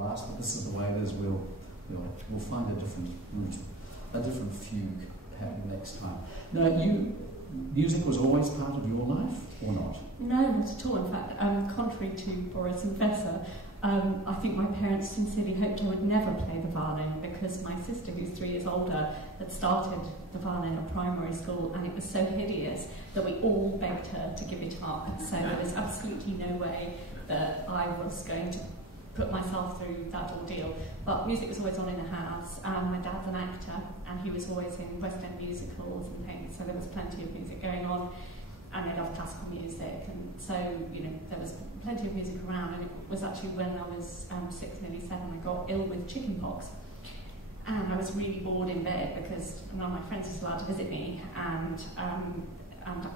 last, but this is the way it is. We'll find a different route, a different fugue next time. Now, music was always part of your life, or not? No, not at all. In fact, contrary to Boris and Vessa, I think my parents sincerely hoped I would never play the violin, because my sister, who's 3 years older, had started the violin at primary school, and it was so hideous that we all begged her to give it up. So there was absolutely no way that I was going to put myself through that ordeal. But music was always on in the house. My dad's an actor, and he was always in West End musicals and things, so there was plenty of music going on. And I loved classical music, and so, you know, there was plenty of music around. And it was actually when I was 6, nearly 7, I got ill with chickenpox. And I was really bored in bed because none of my friends were allowed to visit me, and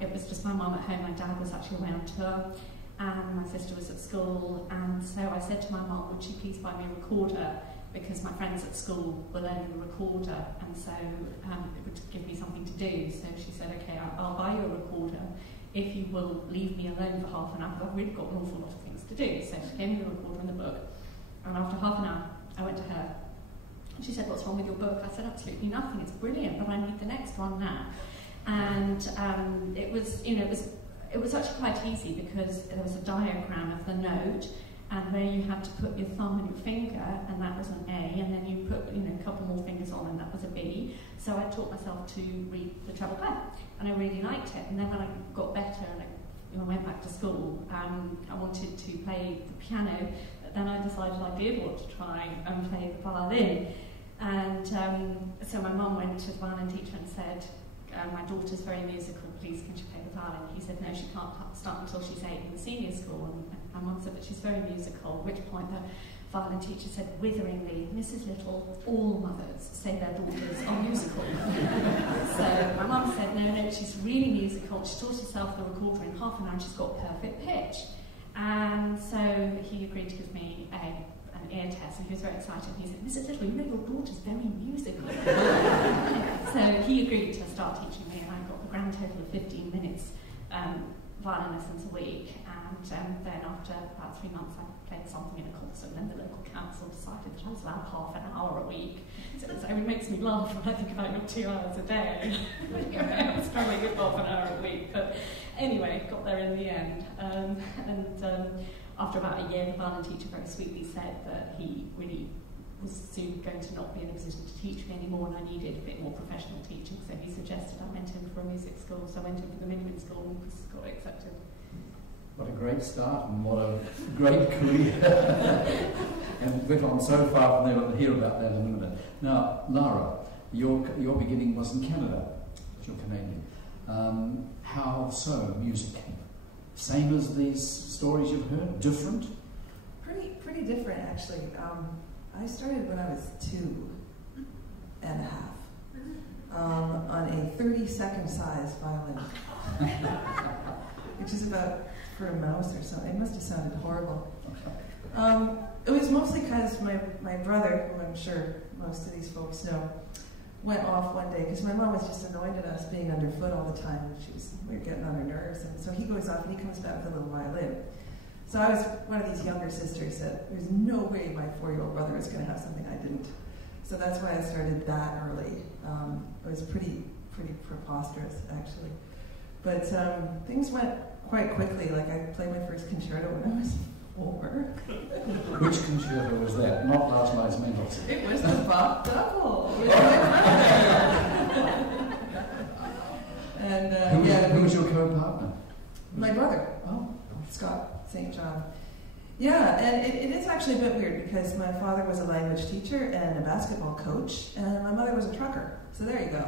it was just my mum at home. My dad was actually away on tour, and my sister was at school, and so I said to my mum, would she please buy me a recorder, because my friends at school were learning the recorder, and so it would give me something to do. So she said, okay, I'll buy you a recorder if you will leave me alone for half an hour, because I've really got an awful lot of things to do. So she gave me the recorder and the book, and after half an hour, I went to her. She said, what's wrong with your book? I said, absolutely nothing, it's brilliant, but I need the next one now. And it was, you know, it was actually quite easy, because there was a diagram of the note, and there you had to put your thumb and your finger, and that was an A, and then you put, you know, a couple more fingers on, and that was a B. So I taught myself to read the treble clef, and I really liked it. And then when I got better and I went back to school, I wanted to play the piano, but then I decided I did want to try and play the violin. And so my mum went to the violin teacher and said, my daughter's very musical, please can she play the violin? He said, no, she can't start until she's 8 in the senior school. And my mum said that she's very musical, at which point the violin teacher said witheringly, Mrs. Little, all mothers say their daughters are musical. So my mum said, no, she's really musical. She taught herself the recorder in half an hour and she's got perfect pitch. And so he agreed to give me an ear test, and he was very excited. He said, Mrs. Little, you know your daughter's very musical. So he agreed to start teaching me, and I got a grand total of 15 minutes violin lessons a week, and then after about 3 months I played something in a concert, and then the local council decided that I was allowed half an hour a week. So it makes me laugh when I think about your 2 hours a day. I was struggling with half an hour a week, but anyway, got there in the end. After about a year, the violin teacher very sweetly said that he really was soon going to not be in a position to teach me anymore, and I needed a bit more professional teaching, so he suggested I went in for a music school. So I went in for the midwife school and got accepted. What a great start, and what a great career. And went on so far from there. We'll hear about that in a minute. Now, Lara, your beginning was in Canada, but you're Canadian. How so, music? Same as these stories you've heard? Different? Pretty different, actually. I started when I was 2 and a half on a 32nd size violin, which is about for a mouse or something. It must have sounded horrible. It was mostly because my brother, who I'm sure most of these folks know, went off one day because my mom was just annoyed at us being underfoot all the time. We were getting on her nerves, and so he goes off and he comes back with a little violin. So I was one of these younger sisters that there's no way my 4-year-old brother was going to have something I didn't. So that's why I started that early. It was pretty preposterous, actually. But things went quite quickly. Like, I played my first concerto when I was 4. Which concerto was that? Not Last Night's Mendelssohn. It was the Bach Double. And who was your co-partner? My brother. Oh. Scott St. John. Yeah, and it is actually a bit weird because my father was a language teacher and a basketball coach, and my mother was a trucker. So there you go.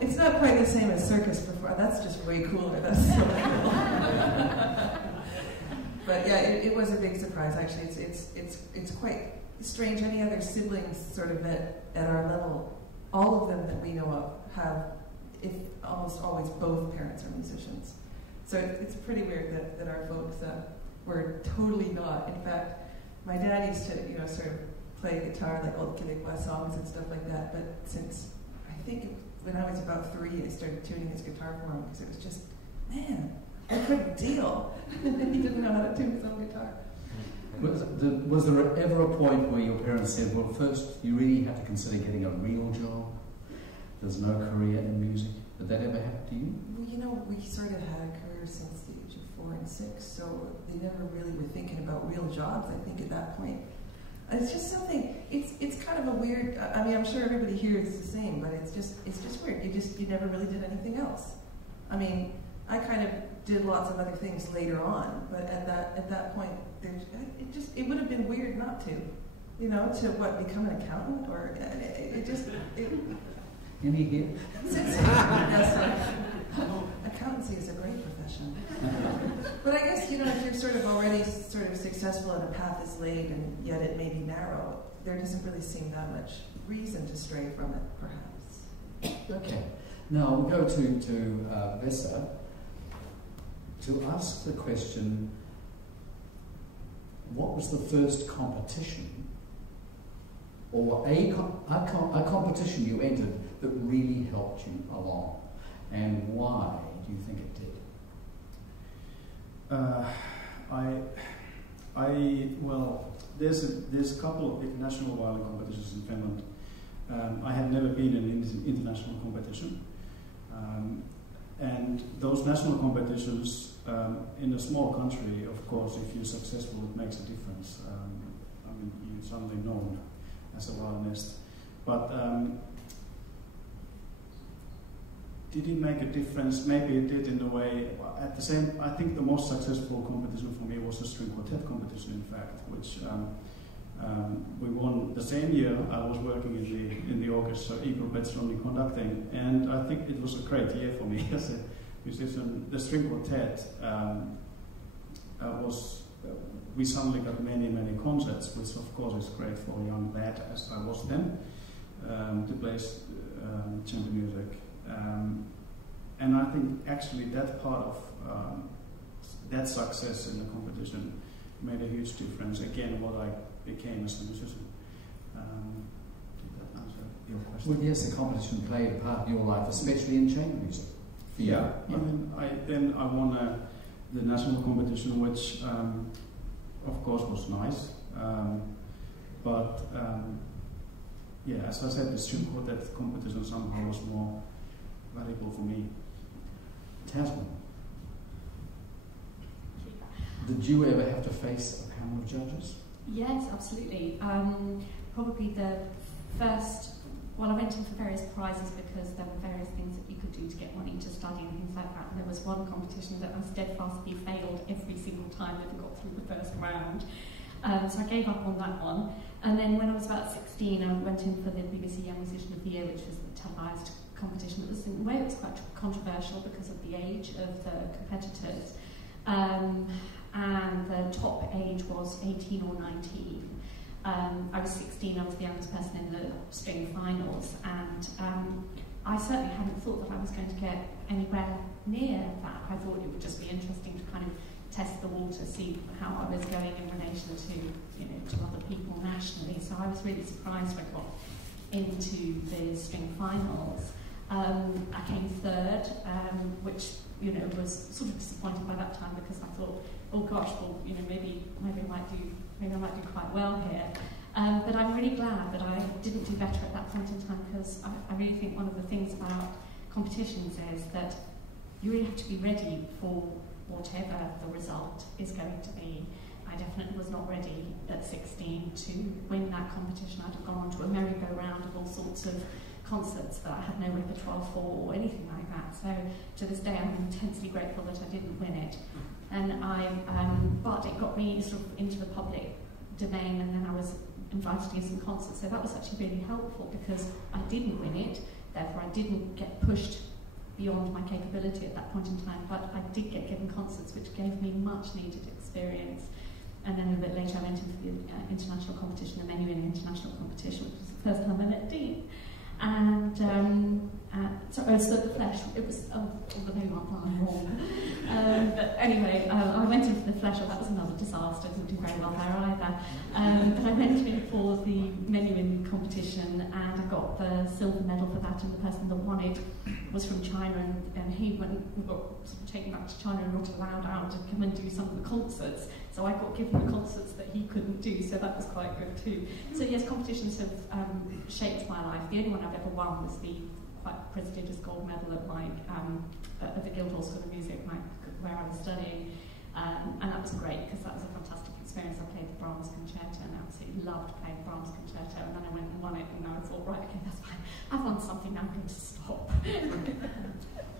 It's not quite the same as circus performance. That's just way cooler. That's so cool. But yeah, it was a big surprise. Actually, it's quite strange. Any other siblings sort of at our level, all of them that we know of have, if almost always, both parents are musicians. So it's pretty weird that our folks were totally not. In fact, my dad used to, sort of play guitar, like old Québécois songs and stuff like that. But since, I think when I was about 3, I started tuning his guitar for him because it was just, man, I couldn't deal. He didn't know how to tune his own guitar. was there ever a point where your parents said, well, first you really have to consider getting a real job? There's no career in music. Did that ever happen to you? Well, you know, we sort of had a career since the age of 4 and 6, so they never really were thinking about real jobs, I think, at that point. And it's just something, it's kind of a weird, I mean, I'm sure everybody here is the same, but it's just weird. You never really did anything else. I mean, I kind of did lots of other things later on, but at that point, it would have been weird not to, you know, to become an accountant, or Any here? Yes, accountancy is a great profession. But I guess, you know, if you're sort of already sort of successful and a path is laid and yet it may be narrow, there doesn't really seem that much reason to stray from it, perhaps. Okay. Now we'll go to Vesa to ask the question, what was the first competition or a competition you entered that really helped you along, and why do you think it did? Well, there's a couple of big national violin competitions in Finland. I had never been in an international competition, and those national competitions in a small country, of course, if you're successful, it makes a difference. I mean, you're suddenly known as a violinist. But did it make a difference? Maybe it did in a way. At the same, I think the most successful competition for me was the string quartet competition, in fact, which we won the same year. I was working in the orchestra, Igor Petronyi conducting, and I think it was a great year for me as a musician. The string quartet we suddenly got many concerts, which of course is great for a young lad, as I was then, to play chamber music. And I think actually that part of that success in the competition made a huge difference. Again, what I became as a musician. Did that answer your question? Well, yes, the competition played a part in your life, especially in chamber music. Yeah. I mean, I won the national competition, which of course was nice, but yeah, as I said, the string quartet competition somehow was more valuable for me. Tasman, did you ever have to face a panel of judges? Yes, absolutely. Probably the first, well, I went in for various prizes because there were various things that you could do to get money to study and things like that. And there was one competition that I steadfastly failed every single time, never got through the first round. So I gave up on that one. And then when I was about 16, I went in for the BBC Young Musician of the Year, which was the televised competition. It was, in a way, it was quite controversial because of the age of the competitors. And the top age was 18 or 19. I was 16, I was the youngest person in the string finals, and I certainly hadn't thought that I was going to get anywhere near that. I thought it would just be interesting to kind of test the water, see how I was going in relation to, you know, to other people nationally. So I was really surprised when I got into the string finals. I came third, which, you know, was sort of disappointed by that time because I thought, oh gosh, well, you know, maybe I might do quite well here. But I'm really glad that I didn't do better at that point in time, because I really think one of the things about competitions is that you really have to be ready for whatever the result is going to be. I definitely was not ready at 16 to win that competition. I'd have gone on to a merry-go-round of all sorts of concerts that I had no repertoire for or anything like that. So to this day I'm intensely grateful that I didn't win it. And but it got me sort of into the public domain, and then I was invited to do some concerts. So that was actually really helpful because I didn't win it, therefore I didn't get pushed beyond my capability at that point in time, but I did get given concerts which gave me much needed experience. And then a bit later I went into the international competition, and then you win an international competition, which was the first time I met Dean. And Sorry, so the flesh, it was, the name I'm wrong. But anyway, I went into the flesh, that was another disaster, didn't do very well there either. But I went in for the menuing competition and I got the silver medal for that, and the person that won it was from China, and he went, sort of taken back to China and not allowed out to come and do some of the concerts. So I got given the concerts that he couldn't do, so that was quite good too. So yes, competitions have shaped my life. The only one I've ever won was the quite prestigious gold medal at my at the Guildhall School of Music, where I was studying, and that was great because that was a fantastic experience. I played the Brahms Concerto and I absolutely loved playing the Brahms Concerto, and then I went and won it, and I thought, right, okay, that's fine. I've won something, now I'm going to stop.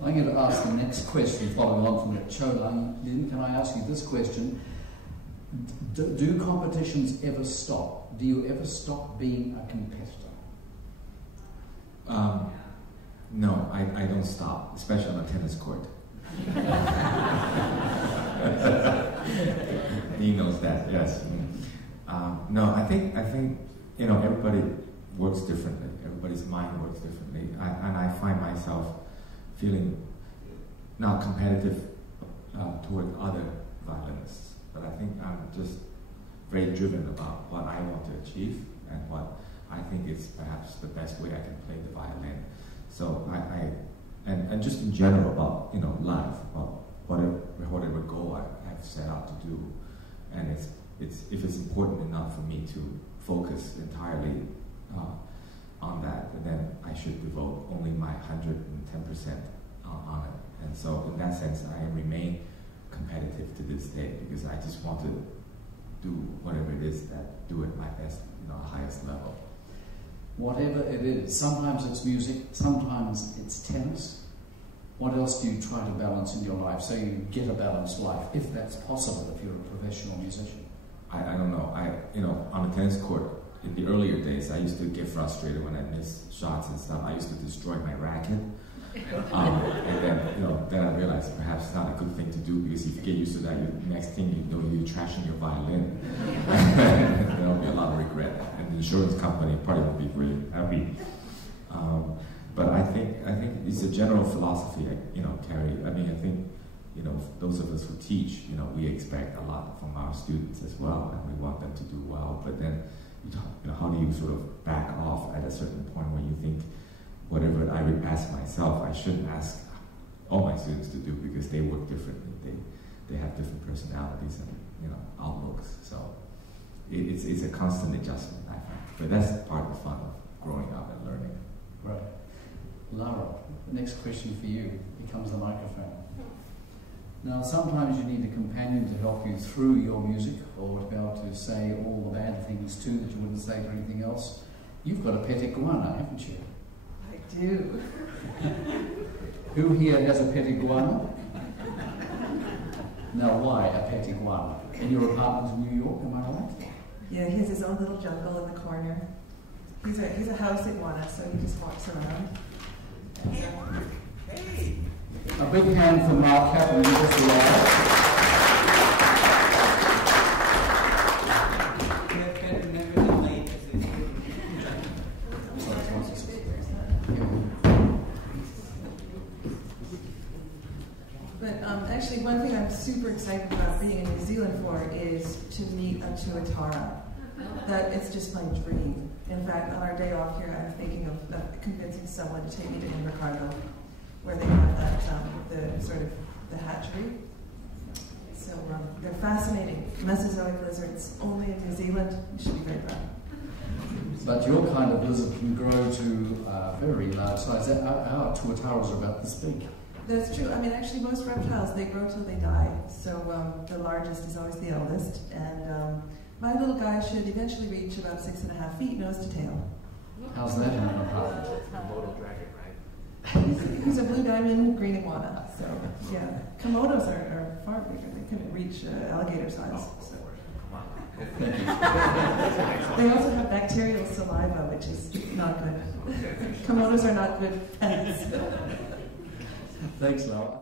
I'm going to ask the next question, following on from Cho Lin. Can I ask you this question? Do competitions ever stop? Do you ever stop being a competitor? No, I don't stop, especially on a tennis court. He knows that, yes. No, I think you know, everybody works differently. Everybody's mind works differently, and I find myself feeling not competitive toward other violinists, but I think I'm just very driven about what I want to achieve and what I think is perhaps the best way I can play the violin. So and just in general about, you know, life, about whatever goal I've set out to do, and if it's important enough for me to focus entirely on that, then I should devote only my 110% on it. And so in that sense, I remain competitive to this day because I just want to do whatever it is that do it my best, you know, highest level. Whatever it is, sometimes it's music, sometimes it's tennis. What else do you try to balance in your life so you get a balanced life, if that's possible, if you're a professional musician? I don't know. You know, on the tennis court, in the earlier days, I used to get frustrated when I missed shots and stuff. I used to destroy my racket. And then, you know, then I realized perhaps it's not a good thing to do, because if you get used to that, next thing you know, you're trashing your violin. There'll be a lot of regret, and the insurance company probably won't be really happy. But I think it's a general philosophy, you know, Kerry. I mean, I think, you know, those of us who teach, you know, we expect a lot from our students as well, and we want them to do well. But then, you know, how do you sort of back off at a certain point where you think, whatever I would ask myself, I shouldn't ask all my students to do, because they work differently. They have different personalities and, you know, outlooks. So it's a constant adjustment, I think. But that's part of the fun of growing up and learning. Right. Lara, the next question for you. Here comes the microphone. Now, sometimes you need a companion to help you through your music, or to be able to say all the bad things too that you wouldn't say to anything else. You've got a pet iguana, haven't you? I do. Who here has a pet iguana? Now, why a pet iguana? In your apartment in New York, am I right? Yeah, he has his own little jungle in the corner. He's a house iguana, so he just walks around. Hey! A big hand for Mark Kaplan, who just arrived. But actually, one thing I'm super excited about being in New Zealand for is to meet a tuatara. That it's just my dream. In fact, on our day off here, I'm thinking of convincing someone to take me to Invercargill, where they have that the sort of the hatchery. So they're fascinating. Mesozoic lizards, only in New Zealand. You should be very proud. But your kind of lizard can grow to very large size. Our tuataras are about this big. That's true. I mean, actually, most reptiles, they grow till they die. So the largest is always the eldest. And my little guy should eventually reach about 6.5 feet, nose to tail. How's that in an apartment? Komodo dragon, right? He's a blue diamond green iguana. So, yeah. Komodos are far bigger. They can reach alligator size. So. They also have bacterial saliva, which is not good. Komodos are not good pets. Thanks, Lara.